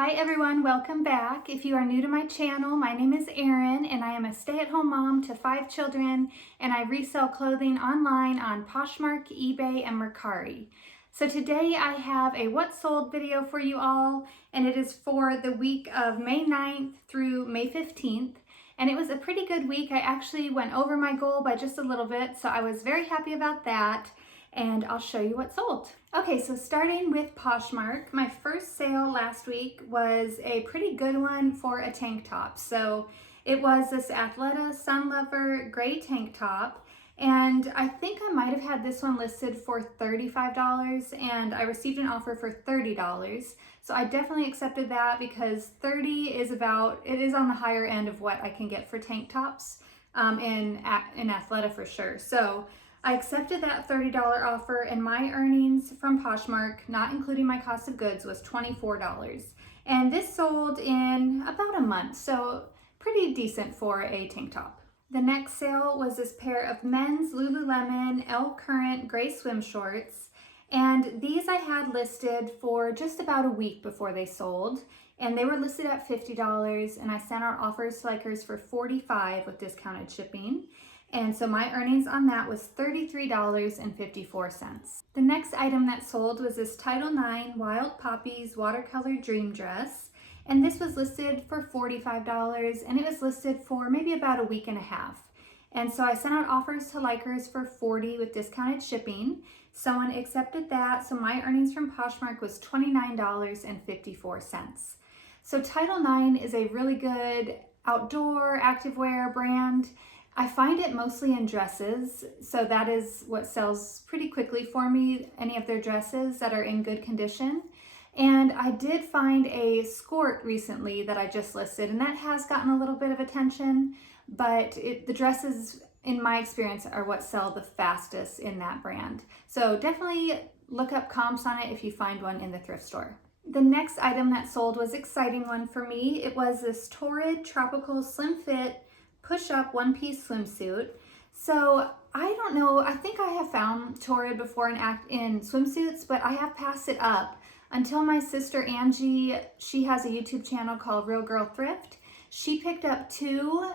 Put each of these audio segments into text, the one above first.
Hi everyone, welcome back. If you are new to my channel, my name is Erin and I am a stay-at-home mom to 5 children and I resell clothing online on Poshmark, eBay, and Mercari. So today I have a what sold video for you all, and it is for the week of May 9th through May 15th. And it was a pretty good week. I actually went over my goal by just a little bit, so I was very happy about that. And I'll show you what sold. Okay, so starting with Poshmark, my first sale last week was a pretty good one for a tank top. So it was this Athleta Sun Lover gray tank top, and I think I might have had this one listed for $35 and I received an offer for $30. So I definitely accepted that because $30 is it is on the higher end of what I can get for tank tops in Athleta for sure. So I accepted that $30 offer, and my earnings from Poshmark, not including my cost of goods, was $24. And this sold in about a month, so pretty decent for a tank top. The next sale was this pair of men's Lululemon L Current gray swim shorts. And these I had listed for just about a week before they sold. And they were listed at $50, and I sent out offers to likers for $45 with discounted shipping. And so my earnings on that was $33.54. The next item that sold was this Title IX Wild Poppies watercolor dream dress. And this was listed for $45, and it was listed for maybe about a week and a half. And so I sent out offers to likers for $40 with discounted shipping. Someone accepted that, so my earnings from Poshmark was $29.54. So Title IX is a really good outdoor activewear brand. I find it mostly in dresses, so that is what sells pretty quickly for me, any of their dresses that are in good condition. And I did find a Squirt recently that I just listed, and that has gotten a little bit of attention, but the dresses, in my experience, are what sell the fastest in that brand. So definitely look up comps on it if you find one in the thrift store. The next item that sold was an exciting one for me. It was this Torrid Tropical Slim Fit push-up one-piece swimsuit. So I don't know, I think I have found Torrid before in swimsuits, but I have passed it up until my sister Angie, she has a YouTube channel called Real Girl Thrift. She picked up two,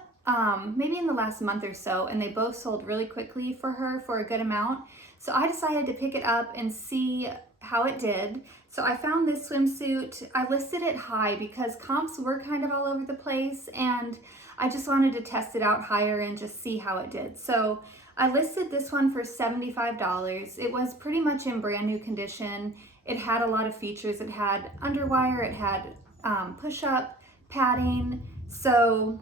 maybe in the last month or so, and they both sold really quickly for her for a good amount. So I decided to pick it up and see how it did. So I found this swimsuit. I listed it high because comps were kind of all over the place, and I just wanted to test it out higher and just see how it did. So I listed this one for $75. It was pretty much in brand new condition. It had a lot of features. It had underwire, it had push-up padding. So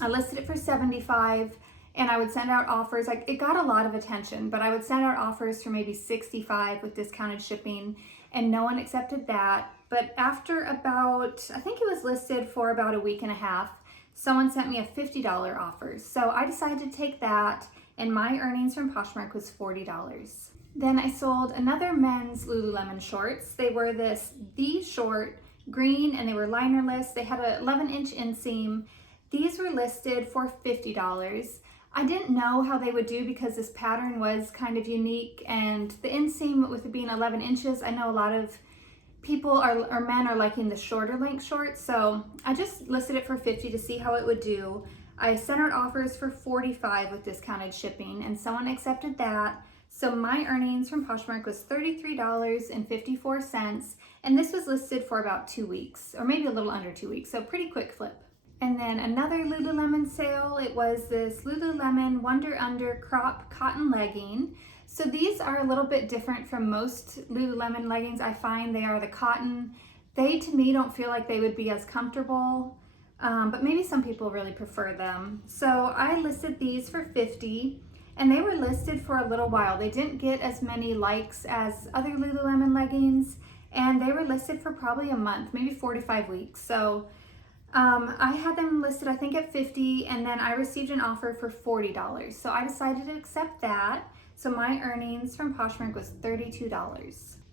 I listed it for $75, and I would send out offers. Like, it got a lot of attention, but I would send out offers for maybe $65 with discounted shipping, and no one accepted that. But after about, I think it was listed for about a week and a half, someone sent me a $50 offer. So I decided to take that, and my earnings from Poshmark was $40. Then I sold another men's Lululemon shorts. They were the short green, and they were linerless. They had an 11-inch inseam. These were listed for $50. I didn't know how they would do because this pattern was kind of unique, and the inseam with it being 11 inches, I know a lot of people or men are liking the shorter length shorts, so I just listed it for $50 to see how it would do. I sent out offers for $45 with discounted shipping, and someone accepted that. So my earnings from Poshmark was $33.54, and this was listed for about 2 weeks, or maybe a little under 2 weeks, so pretty quick flip. And then another Lululemon sale, it was this Lululemon Wonder Under crop cotton legging. So these are a little bit different from most Lululemon leggings. I find they are the cotton. They, to me, don't feel like they would be as comfortable, but maybe some people really prefer them. So I listed these for $50, and they were listed for a little while. They didn't get as many likes as other Lululemon leggings, and they were listed for probably a month, maybe 4 to 5 weeks. So I had them listed, I think, at $50, and then I received an offer for $40. So I decided to accept that. So my earnings from Poshmark was $32.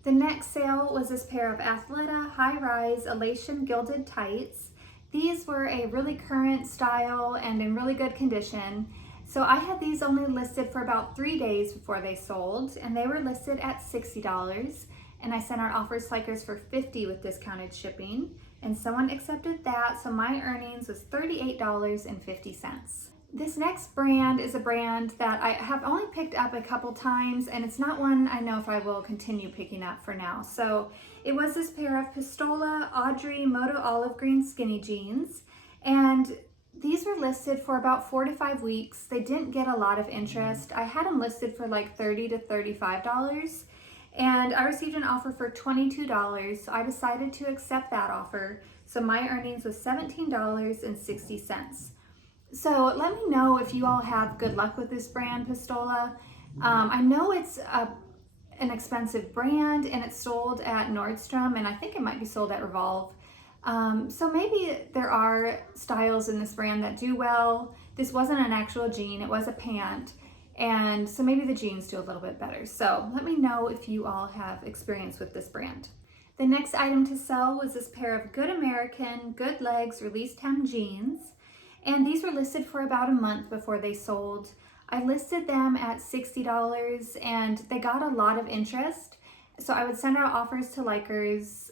The next sale was this pair of Athleta high-rise elation gilded tights. These were a really current style and in really good condition. So I had these only listed for about 3 days before they sold, and they were listed at $60. And I sent out offers to likers for $50 with discounted shipping. and someone accepted that, so my earnings was $38.50. This next brand is a brand that I have only picked up a couple times, and it's not one I know if I will continue picking up for now. So it was this pair of Pistola Audrey Moto Olive Green skinny jeans, and these were listed for about 4 to 5 weeks. They didn't get a lot of interest. I had them listed for like $30 to $35, and I received an offer for $22, so I decided to accept that offer. So my earnings was $17.60. So let me know if you all have good luck with this brand, Pistola. I know it's an expensive brand, and it's sold at Nordstrom, and I think it might be sold at Revolve. So maybe there are styles in this brand that do well. This wasn't an actual jean, it was a pant. And so maybe the jeans do a little bit better. So let me know if you all have experience with this brand. The next item to sell was this pair of Good American Good Legs Released Hem jeans. And these were listed for about a month before they sold. I listed them at $60 and they got a lot of interest. So I would send out offers to likers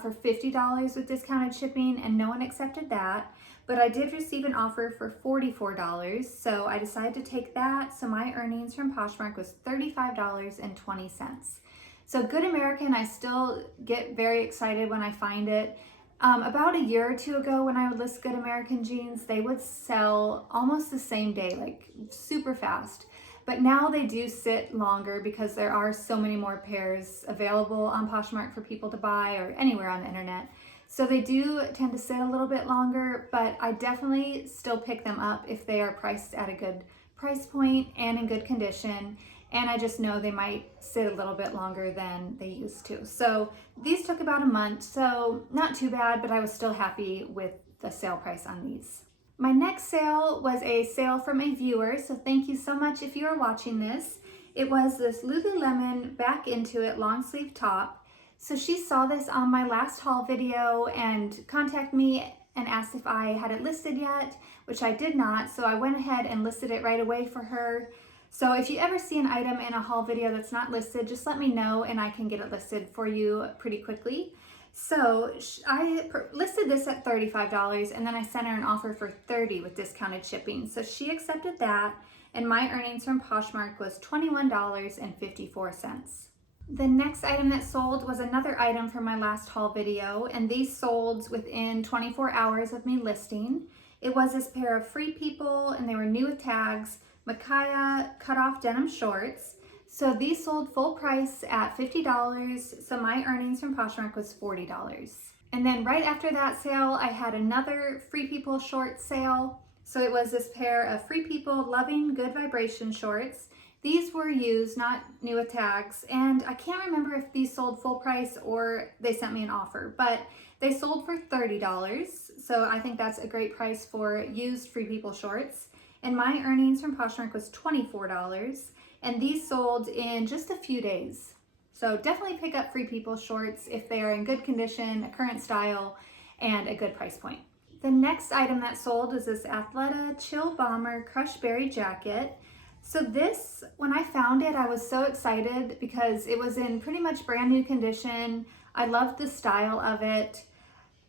for $50 with discounted shipping, and no one accepted that. But I did receive an offer for $44, so I decided to take that. So my earnings from Poshmark was $35.20. So Good American, I still get very excited when I find it. About a year or two ago, when I would list Good American jeans, they would sell almost the same day, like super fast. But now they do sit longer because there are so many more pairs available on Poshmark for people to buy, or anywhere on the internet. So they do tend to sit a little bit longer, but I definitely still pick them up if they are priced at a good price point and in good condition. And I just know they might sit a little bit longer than they used to. So these took about a month, so not too bad, but I was still happy with the sale price on these. My next sale was a sale from a viewer, so thank you so much if you are watching this. It was this Lululemon Back Into It long sleeve top. So she saw this on my last haul video and contacted me and asked if I had it listed yet, which I did not, so I went ahead and listed it right away for her. So if you ever see an item in a haul video that's not listed, just let me know and I can get it listed for you pretty quickly. So I listed this at $35, and then I sent her an offer for $30 with discounted shipping. So she accepted that, and my earnings from Poshmark was $21.54. The next item that sold was another item from my last haul video, and these sold within 24 hours of me listing. It was this pair of Free People, and they were new with tags, Micaiah cutoff denim shorts. So these sold full price at $50, so my earnings from Poshmark was $40. And then right after that sale, I had another Free People short sale. So it was this pair of Free People Loving Good Vibration shorts. These were used, not new with tags, and I can't remember if these sold full price or they sent me an offer, but they sold for $30. So I think that's a great price for used Free People shorts. And my earnings from Poshmark was $24. And these sold in just a few days. So definitely pick up Free People shorts if they are in good condition, a current style, and a good price point. The next item that sold is this Athleta Chill Bomber Crush Berry jacket. So this, when I found it, I was so excited because it was in pretty much brand new condition. I loved the style of it.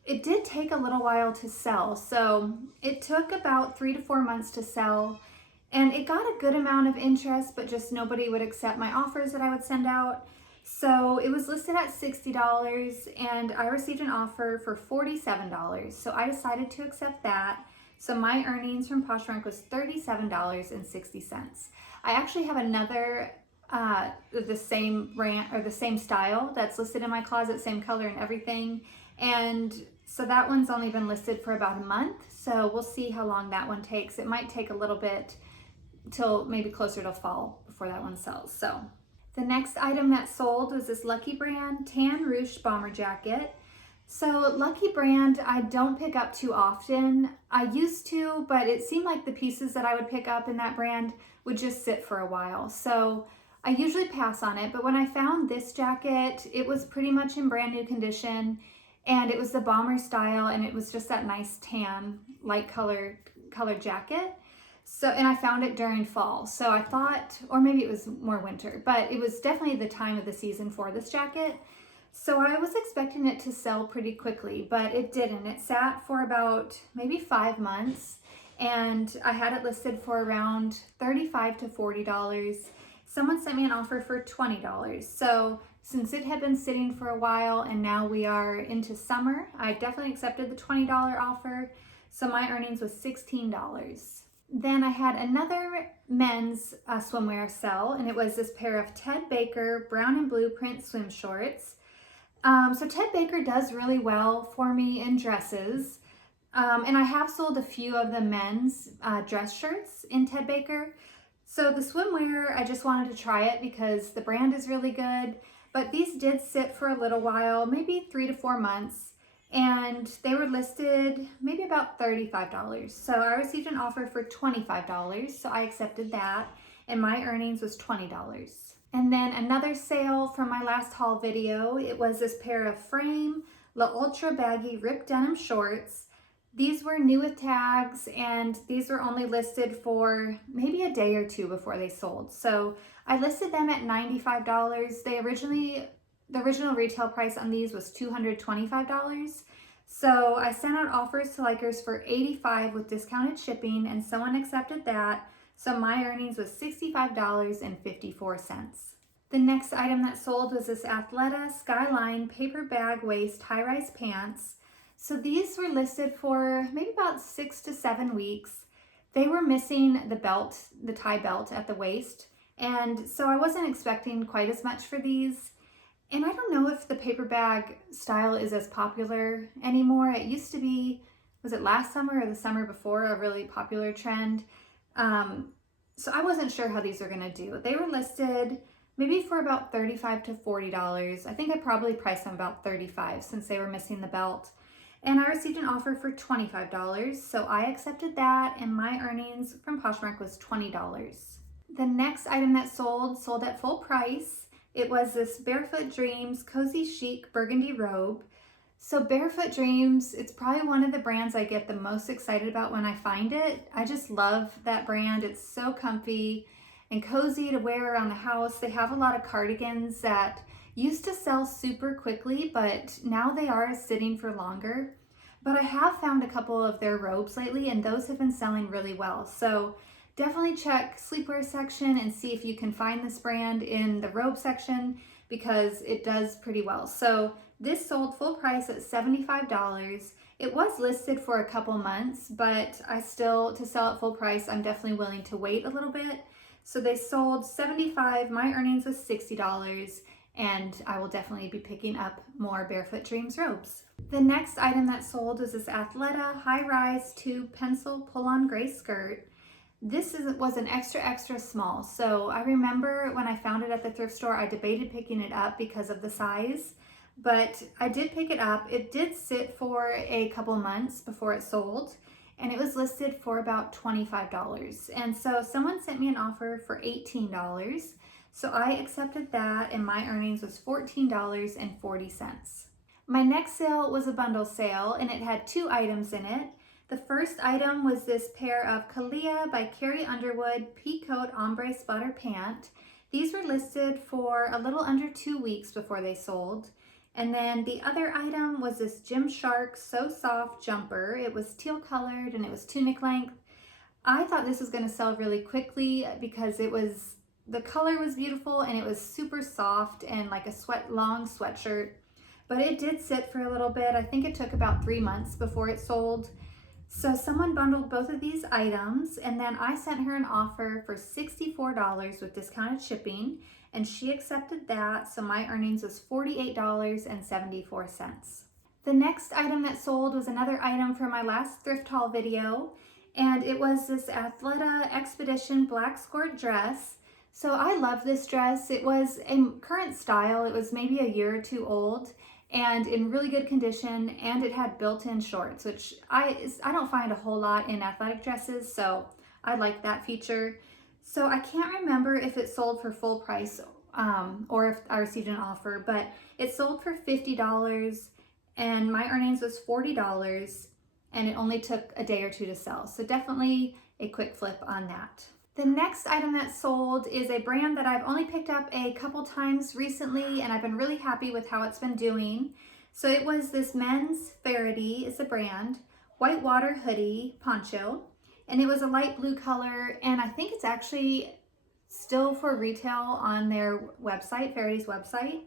It did take a little while to sell. So it took about 3 to 4 months to sell. And it got a good amount of interest, but just nobody would accept my offers that I would send out. So it was listed at $60, and I received an offer for $47. So I decided to accept that. So my earnings from Poshmark was $37.60. I actually have another, the same brand or the same style that's listed in my closet, same color and everything. And so that one's only been listed for about a month. So we'll see how long that one takes. It might take a little bit till maybe closer to fall before that one sells. So the next item that sold was this Lucky Brand Tan Ruche bomber jacket. So Lucky Brand, I don't pick up too often. I used to, but it seemed like the pieces that I would pick up in that brand would just sit for a while. So I usually pass on it, but when I found this jacket, it was pretty much in brand new condition, and it was the bomber style, and it was just that nice tan, light colored jacket. So, and I found it during fall. So I thought, or maybe it was more winter, but it was definitely the time of the season for this jacket. So I was expecting it to sell pretty quickly, but it didn't. It sat for about maybe 5 months, and I had it listed for around $35 to $40. Someone sent me an offer for $20. So since it had been sitting for a while and now we are into summer, I definitely accepted the $20 offer. So my earnings was $16. Then I had another men's swimwear sale, and it was this pair of Ted Baker brown and blue print swim shorts. So Ted Baker does really well for me in dresses. And I have sold a few of the men's dress shirts in Ted Baker. So the swimwear, I just wanted to try it because the brand is really good. But these did sit for a little while, maybe 3 to 4 months. And they were listed maybe about $35. So I received an offer for $25. So I accepted that. And my earnings was $20. And then another sale from my last haul video, it was this pair of frame La Ultra baggy ripped denim shorts. These were new with tags, and these were only listed for maybe a day or two before they sold. So I listed them at $95. The original retail price on these was $225. So I sent out offers to likers for $85 with discounted shipping, and someone accepted that. So my earnings was $65.54. The next item that sold was this Athleta Skyline paper bag waist high-rise pants. So these were listed for maybe about 6 to 7 weeks. They were missing the belt, the tie belt at the waist. And so I wasn't expecting quite as much for these. And I don't know if the paper bag style is as popular anymore. It used to be, was it last summer or the summer before, a really popular trend. So I wasn't sure how these were gonna do. They were listed maybe for about $35 to $40. I think I probably priced them about $35 since they were missing the belt. And I received an offer for $25. So I accepted that, and my earnings from Poshmark was $20. The next item that sold at full price. It was this Barefoot Dreams Cozy Chic Burgundy Robe. So Barefoot Dreams, it's probably one of the brands I get the most excited about when I find it. I just love that brand. It's so comfy and cozy to wear around the house. They have a lot of cardigans that used to sell super quickly, but now they are sitting for longer. But I have found a couple of their robes lately, and those have been selling really well. So definitely check sleepwear section and see if you can find this brand in the robe section, because it does pretty well. So this sold full price at $75. It was listed for a couple months, but to sell at full price, I'm definitely willing to wait a little bit. So they sold $75. My earnings was $60, and I will definitely be picking up more Barefoot Dreams robes. The next item that sold was this Athleta high-rise tube pencil pull-on gray skirt. This was an extra small. So I remember when I found it at the thrift store, I debated picking it up because of the size, but I did pick it up. It did sit for a couple months before it sold, and it was listed for about $25. And so someone sent me an offer for $18. So I accepted that, and my earnings was $14.40. My next sale was a bundle sale, and it had 2 items in it. The first item was this pair of Kalia by Carrie Underwood Peacoat Ombre Splatter Pant. These were listed for a little under 2 weeks before they sold. And then the other item was this Gymshark So Soft jumper. It was teal colored and it was tunic length. I thought this was going to sell really quickly because the color was beautiful and it was super soft and like a long sweatshirt. But it did sit for a little bit. I think it took about 3 months before it sold. So someone bundled both of these items, and then I sent her an offer for $64 with discounted shipping, and she accepted that, so my earnings was $48.74. The next item that sold was another item from my last thrift haul video, and it was this Athleta Expedition black skirt dress. So I love this dress. It was a current style. It was maybe a year or 2 old, and in really good condition, and it had built-in shorts, which I don't find a whole lot in athletic dresses, so I like that feature. So I can't remember if it sold for full price or if I received an offer, but it sold for $50, and my earnings was $40, and it only took a day or 2 to sell. So definitely a quick flip on that. The next item that sold is a brand that I've only picked up a couple times recently, and I've been really happy with how it's been doing. So it was this men's Faraday is the brand, whitewater hoodie poncho, and it was a light blue color, and I think it's actually still for retail on their website, Faraday's website,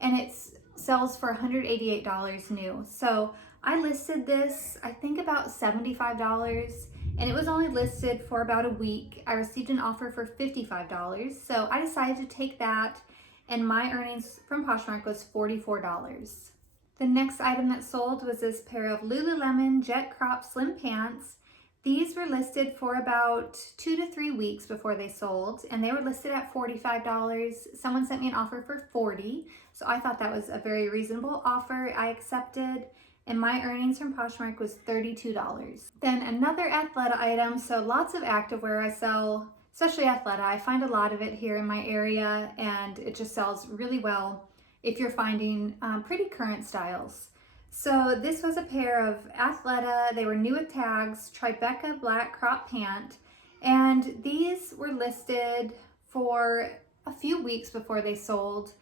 and it sells for $188 new. So I listed this, I think about $75, and it was only listed for about a week. I received an offer for $55, so I decided to take that, and my earnings from Poshmark was $44. The next item that sold was this pair of Lululemon Jet Crop Slim Pants. These were listed for about 2 to 3 weeks before they sold, and they were listed at $45. Someone sent me an offer for $40, so I thought that was a very reasonable offer. I accepted, and my earnings from Poshmark was $32. Then another Athleta item, so lots of activewear I sell, especially Athleta. I find a lot of it here in my area, and it just sells really well if you're finding pretty current styles. So this was a pair of Athleta, they were new with tags, Tribeca black crop pant, and these were listed for a few weeks before they sold.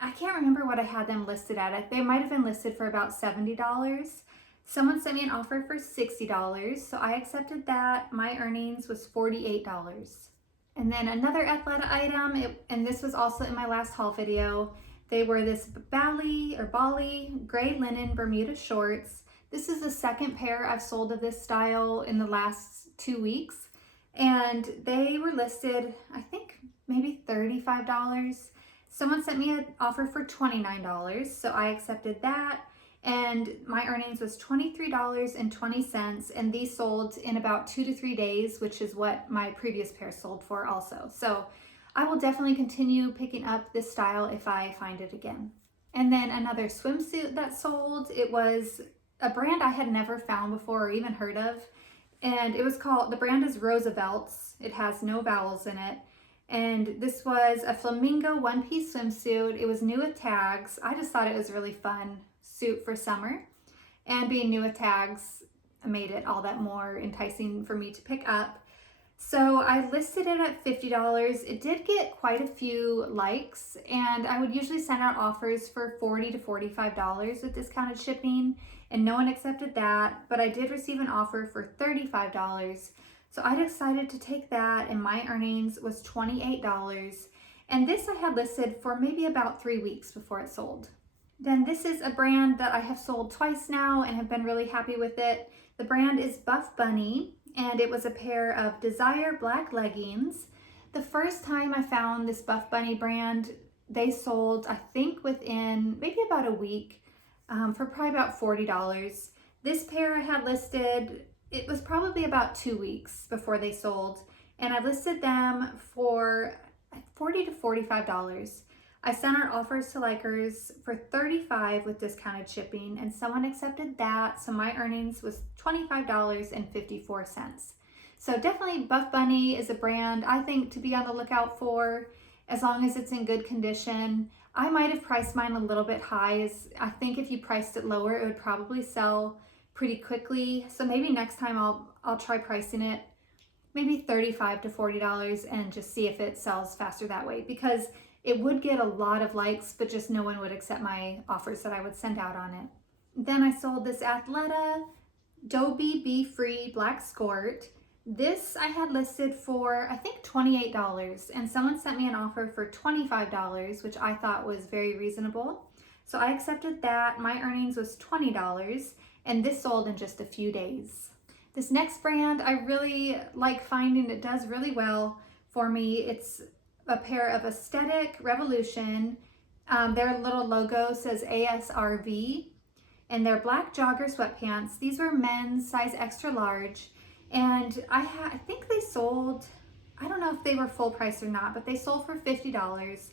I can't remember what I had them listed at. They might have been listed for about $70. Someone sent me an offer for $60, so I accepted that. My earnings was $48. And then another Athleta item, and this was also in my last haul video. They were this Bali gray linen Bermuda shorts. This is the second pair I've sold of this style in the last 2 weeks. And they were listed, I think maybe $35. Someone sent me an offer for $29, so I accepted that. And my earnings was $23.20, and these sold in about 2 to 3 days, which is what my previous pair sold for also. So I will definitely continue picking up this style if I find it again. And then another swimsuit that sold, it was a brand I had never found before or even heard of. And it was called, the brand is Roosevelt's. It has no vowels in it. And this was a flamingo one-piece swimsuit. It was new with tags. I just thought it was a really fun suit for summer. And being new with tags made it all that more enticing for me to pick up. So I listed it at $50. It did get quite a few likes, and I would usually send out offers for $40 to $45 with discounted shipping, and no one accepted that, but I did receive an offer for $35. So I decided to take that, and my earnings was $28. And this I had listed for maybe about 3 weeks before it sold. Then this is a brand that I have sold twice now and have been really happy with it. The brand is Buff Bunny, and it was a pair of Desire black leggings. The first time I found this Buff Bunny brand, they sold, I think within maybe about a week, for probably about $40. This pair I had listed, it was probably about 2 weeks before they sold, and I listed them for $40 to $45. I sent out offers to likers for $35 with discounted shipping, and someone accepted that, so my earnings was $25.54. So definitely Buff Bunny is a brand I think to be on the lookout for, as long as it's in good condition. I might have priced mine a little bit high, as I think if you priced it lower, it would probably sell pretty quickly. So maybe next time I'll try pricing it maybe $35 to $40 and just see if it sells faster that way, because it would get a lot of likes, but just no one would accept my offers that I would send out on it. Then I sold this Athleta Dobie Be Free Black Skirt. This I had listed for, I think, $28, and someone sent me an offer for $25, which I thought was very reasonable. So I accepted that. My earnings was $20, and this sold in just a few days. This next brand I really like finding. It does really well for me. It's a pair of Aesthetic Revolution. Their little logo says ASRV, and they're black jogger sweatpants. These were men's size extra large, and I think they sold, I don't know if they were full price or not, but they sold for $50,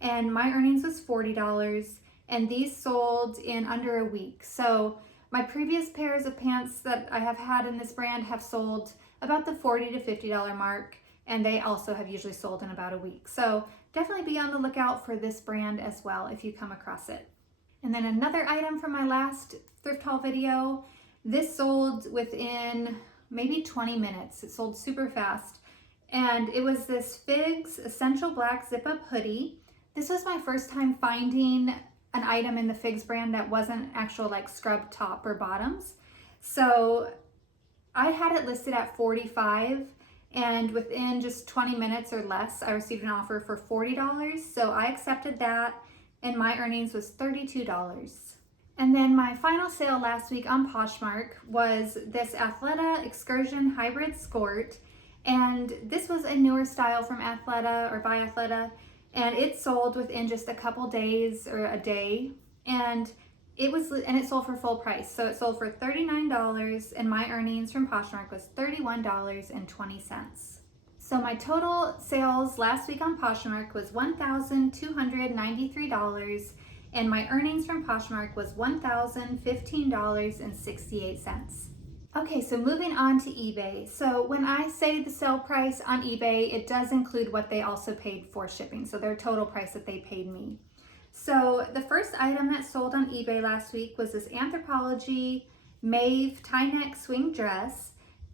and my earnings was $40, and these sold in under a week. So my previous pairs of pants that I have had in this brand have sold about the $40 to $50 mark, and they also have usually sold in about a week. So definitely be on the lookout for this brand as well if you come across it. And then another item from my last thrift haul video, this sold within maybe 20 minutes. It sold super fast. And it was this Figs Essential Black Zip-Up Hoodie. This was my first time finding an item in the Figs brand that wasn't actual like scrub top or bottoms. So I had it listed at $45, and within just 20 minutes or less, I received an offer for $40. So I accepted that, and my earnings was $32. And then my final sale last week on Poshmark was this Athleta Excursion Hybrid Skirt. And this was a newer style from Athleta or by Athleta, and it sold within just a couple days or a day. And it sold for full price. So it sold for $39, and my earnings from Poshmark was $31.20. So my total sales last week on Poshmark was $1,293, and my earnings from Poshmark was $1,015.68. Okay, so moving on to eBay. So when I say the sale price on eBay, it does include what they also paid for shipping. So their total price that they paid me. So the first item that sold on eBay last week was this Anthropology Maeve tie neck swing dress.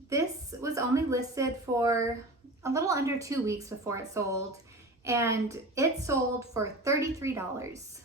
This was only listed for a little under 2 weeks before it sold, and it sold for $33.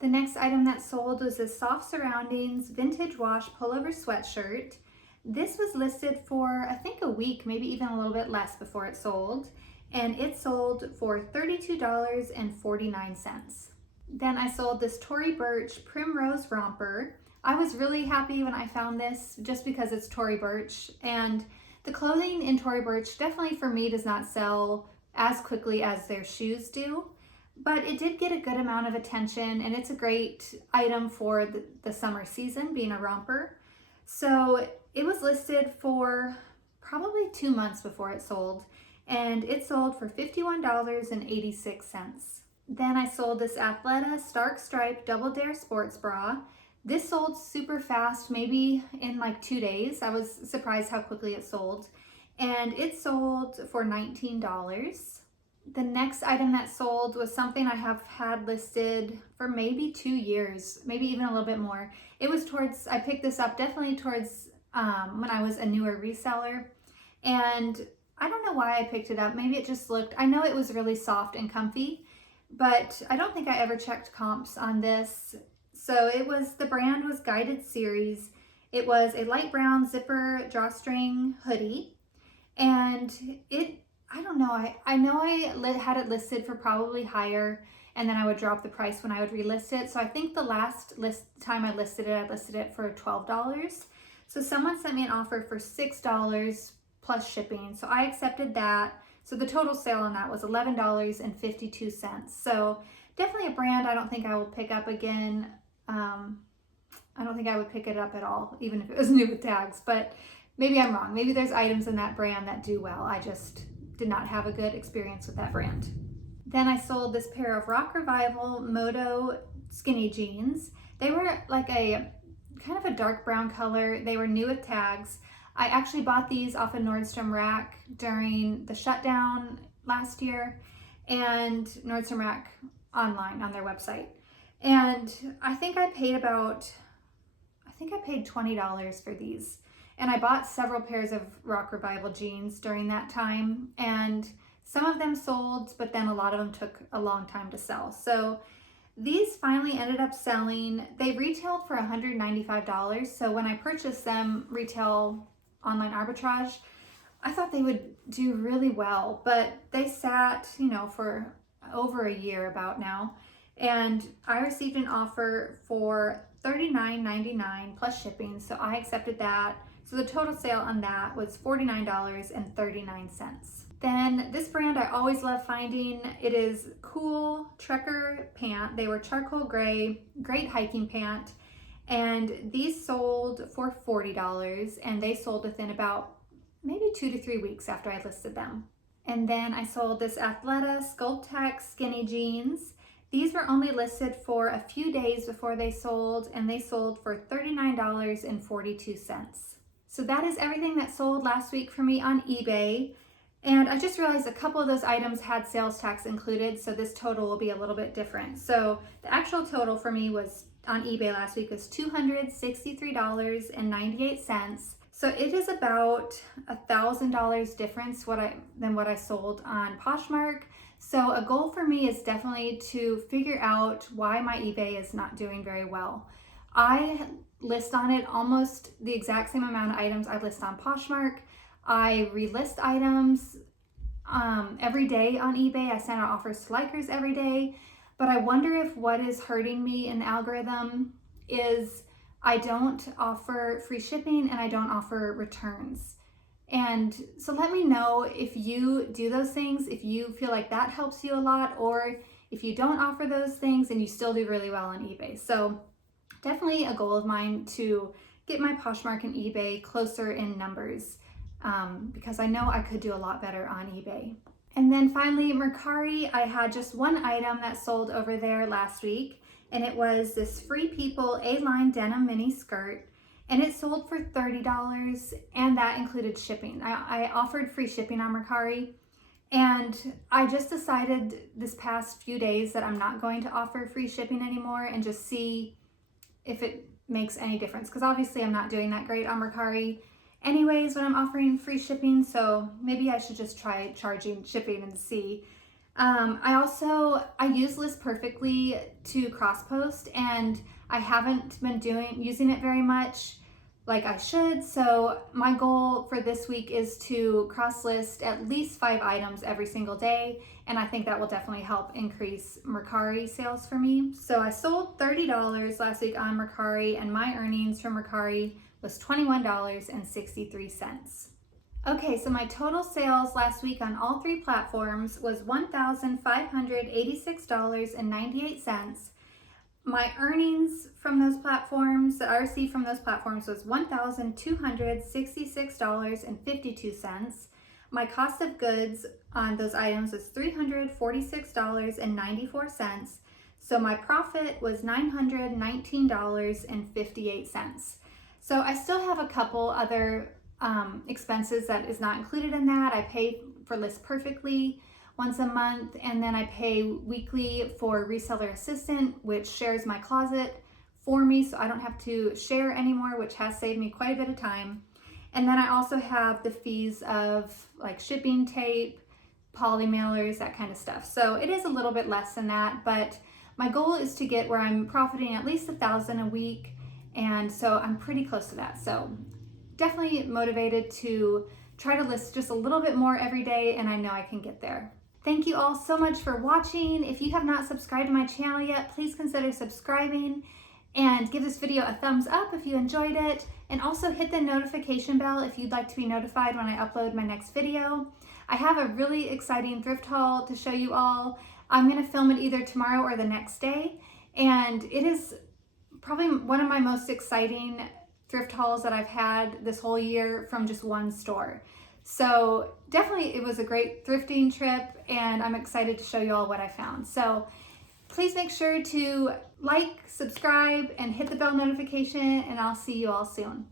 The next item that sold was this Soft Surroundings vintage wash pullover sweatshirt. This was listed for, I think, a week, maybe even a little bit less before it sold, and it sold for $32.49. Then I sold this Tory Burch Primrose Romper. I was really happy when I found this just because it's Tory Burch, and the clothing in Tory Burch definitely for me does not sell as quickly as their shoes do, but it did get a good amount of attention, and it's a great item for the summer season, being a romper. So it was listed for probably 2 months before it sold, and it sold for $51.86. Then I sold this Athleta Stark Stripe Double Dare Sports Bra. This sold super fast, maybe in like 2 days. I was surprised how quickly it sold, and it sold for $19. The next item that sold was something I have had listed for maybe 2 years, maybe even a little bit more. I picked this up definitely towards when I was a newer reseller, and I don't know why I picked it up. Maybe it just I know it was really soft and comfy, but I don't think I ever checked comps on this. So the brand was Guided Series. It was a light brown zipper drawstring hoodie, and I don't know, I know I had it listed for probably higher, and then I would drop the price when I would relist it. So I think the last time I listed it for $12. So someone sent me an offer for $6 plus shipping. So I accepted that. So the total sale on that was $11.52. So definitely a brand I don't think I will pick up again. I don't think I would pick it up at all, even if it was new with tags, but maybe I'm wrong. Maybe there's items in that brand that do well. I just did not have a good experience with that brand. Then I sold this pair of Rock Revival Moto skinny jeans. They were like a kind of a dark brown color. They were new with tags. I actually bought these off of Nordstrom Rack during the shutdown last year, and Nordstrom Rack online on their website. And I think I paid $20 for these. And I bought several pairs of Rock Revival jeans during that time, and some of them sold, but then a lot of them took a long time to sell. So these finally ended up selling. They retailed for $195. So when I purchased them, retail online arbitrage, I thought they would do really well, but they sat, for over a year about now. And I received an offer for $39.99 plus shipping. So I accepted that. So the total sale on that was $49.39. Then this brand I always love finding. It is Cool Trekker pant. They were charcoal gray, great hiking pant. And these sold for $40, and they sold within about maybe 2 to 3 weeks after I listed them. And then I sold this Athleta Sculptex skinny jeans. These were only listed for a few days before they sold, and they sold for $39.42. So that is everything that sold last week for me on eBay. And I just realized a couple of those items had sales tax included, so this total will be a little bit different. So the actual total for me was on eBay last week was $263.98. So it is about $1,000 difference than what I sold on Poshmark. So a goal for me is definitely to figure out why my eBay is not doing very well. I list on it almost the exact same amount of items I list on Poshmark. I relist items every day on eBay. I send out offers to likers every day, but I wonder if what is hurting me in the algorithm is I don't offer free shipping and I don't offer returns. And so let me know if you do those things, if you feel like that helps you a lot, or if you don't offer those things and you still do really well on eBay. So definitely a goal of mine to get my Poshmark and eBay closer in numbers, because I know I could do a lot better on eBay. And then finally, Mercari, I had just one item that sold over there last week, and it was this Free People A-line denim mini skirt, and it sold for $30, and that included shipping. I offered free shipping on Mercari, and I just decided this past few days that I'm not going to offer free shipping anymore and just see if it makes any difference, because obviously I'm not doing that great on Mercari anyways when I'm offering free shipping, so maybe I should just try charging shipping and see. I use List Perfectly to cross post, and I haven't been using it very much like I should. So my goal for this week is to cross list at least 5 items every single day, and I think that will definitely help increase Mercari sales for me. So I sold $30 last week on Mercari, and my earnings from Mercari was $21.63. Okay, so my total sales last week on all 3 platforms was $1,586.98. My earnings from those platforms that I received from those platforms was $1,266.52. My cost of goods on those items was $346.94. So my profit was $919.58. So I still have a couple other expenses that is not included in that. I pay for List Perfectly once a month, and then I pay weekly for Reseller Assistant, which shares my closet for me, so I don't have to share anymore, which has saved me quite a bit of time. And then I also have the fees of like shipping tape, poly mailers, that kind of stuff. So it is a little bit less than that, but my goal is to get where I'm profiting at least $1,000 a week, and so I'm pretty close to that. So definitely motivated to try to list just a little bit more every day, and I know I can get there. Thank you all so much for watching. If you have not subscribed to my channel yet, please consider subscribing and give this video a thumbs up if you enjoyed it, and also hit the notification bell if you'd like to be notified when I upload my next video. I have a really exciting thrift haul to show you all. I'm going to film it either tomorrow or the next day, and it is probably one of my most exciting thrift hauls that I've had this whole year from just one store. So definitely it was a great thrifting trip, and I'm excited to show you all what I found. So please make sure to like, subscribe, and hit the bell notification, and I'll see you all soon.